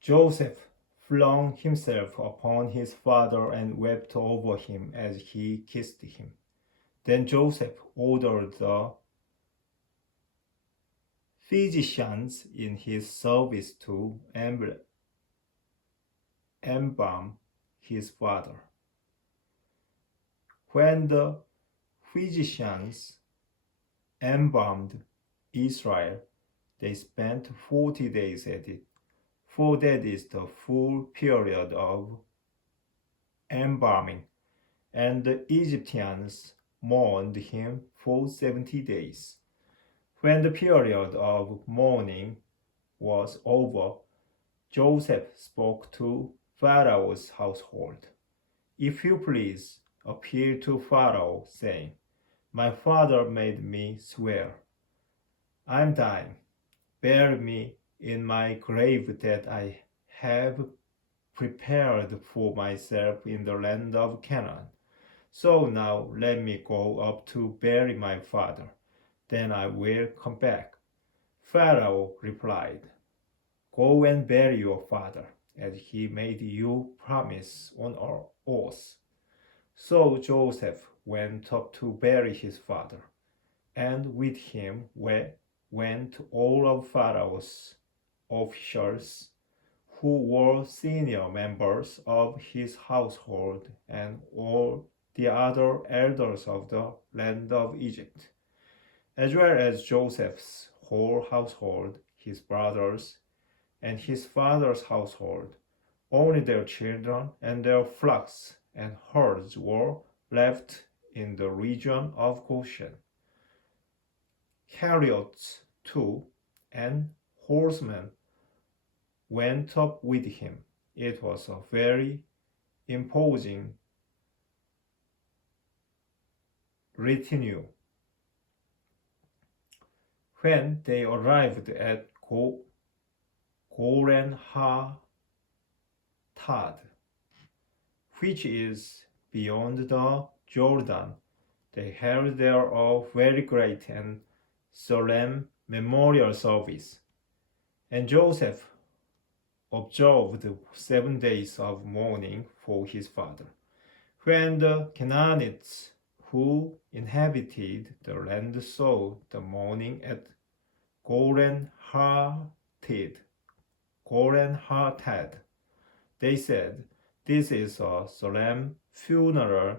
Joseph flung himself upon his father and wept over him as he kissed him. Then Joseph ordered the physicians in his service to embalm his father. When the physicians embalmed Israel, they spent 40 days at it, for that is the full period of embalming, and the Egyptians mourned him for 70 days. When the period of mourning was over, Joseph spoke to Pharaoh's household. If you please, appeal to Pharaoh, saying, My father made me swear. I am dying. Bury me in my grave that I have prepared for myself in the land of Canaan. So now let me go up to bury my father. Then I will come back. Pharaoh replied, Go and bury your father, as he made you promise on oath. So Joseph went up to bury his father, and with him went all of Pharaoh's officials, who were senior members of his household, and all the other elders of the land of Egypt, as well as Joseph's whole household, his brothers, and his father's household. Only their children and their flocks and herds were left in the region of Goshen. Chariots, too, and horsemen went up with him. It was a very imposing retinue. When they arrived at Goren Ha-Tad, which is beyond the Jordan, they held there a very great and solemn memorial service. And Joseph observed 7 days of mourning for his father. When the Canaanites who inhabited the land saw the mourning at Goren Ha-Tad, they said, This is a solemn funeral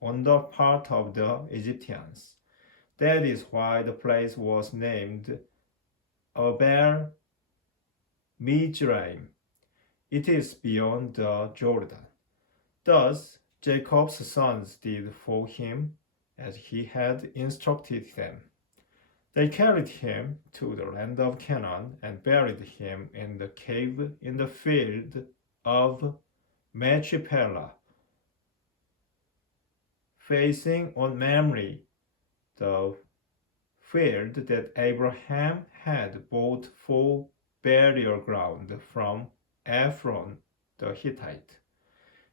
on the part of the Egyptians. That is why the place was named Abel Mizraim. It is beyond the Jordan. Thus Jacob's sons did for him as he had instructed them. They carried him to the land of Canaan and buried him in the cave in the field of Machpelah, facing on Mamre, the field that Abraham had bought for burial ground from Ephron the Hittite.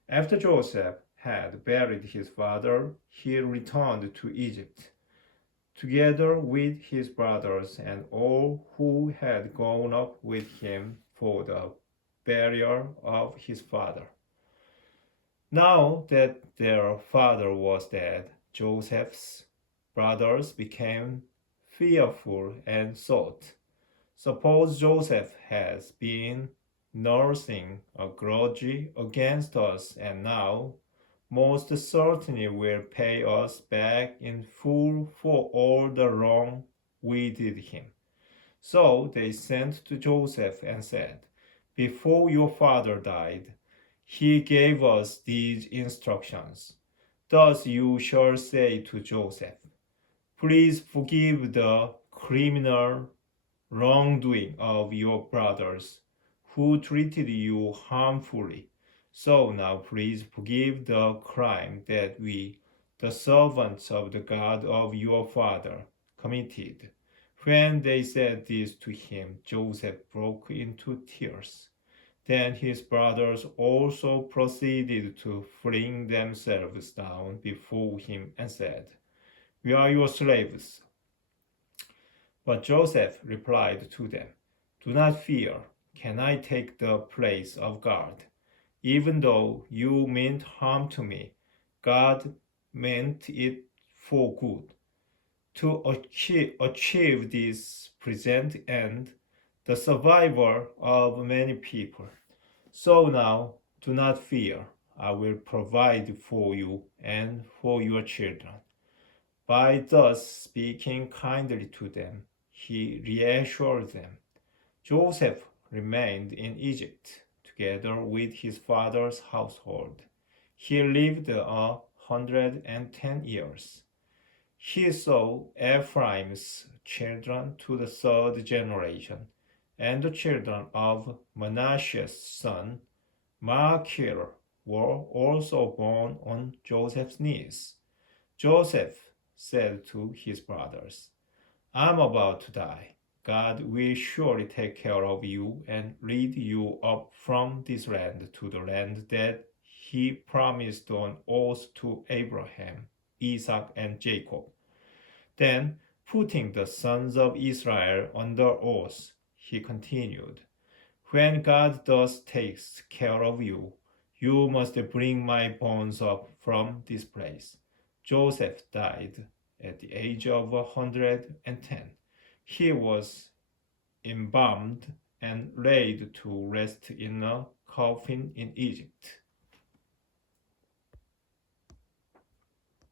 After Joseph had buried his father, he returned to Egypt, together with his brothers and all who had gone up with him for the burial of his father. Now that their father was dead, Joseph's brothers became fearful and thought, Suppose Joseph has been nursing a grudge against us and now most certainly will pay us back in full for all the wrong we did him. So they sent to Joseph and said, Before your father died, he gave us these instructions. Thus you shall say to Joseph, Please forgive the criminal wrongdoing of your brothers who treated you harmfully. So now please forgive the crime that we, the servants of the God of your father, committed. When they said this to him, Joseph broke into tears. Then his brothers also proceeded to fling themselves down before him and said, We are your slaves. But Joseph replied to them, Do not fear. can I take the place of God? Even though you meant harm to me, God meant it for good. To achieve this present end, the survival of many people. So now, do not fear. I will provide for you and for your children. By thus speaking kindly to them, he reassured them. Joseph remained in Egypt together with his father's household. He lived 110 years. He saw Ephraim's children to the third generation, and the children of Manasseh's son Machir were also born on Joseph's knees. Joseph said to his brothers, I'm about to die. God will surely take care of you and lead you up from this land to the land that he promised on oath to Abraham, Isaac, and Jacob. Then, putting the sons of Israel under oath, he continued, when God thus takes care of you, you must bring my bones up from this place. Joseph died at the age of 110. He was embalmed and laid to rest in a coffin in Egypt.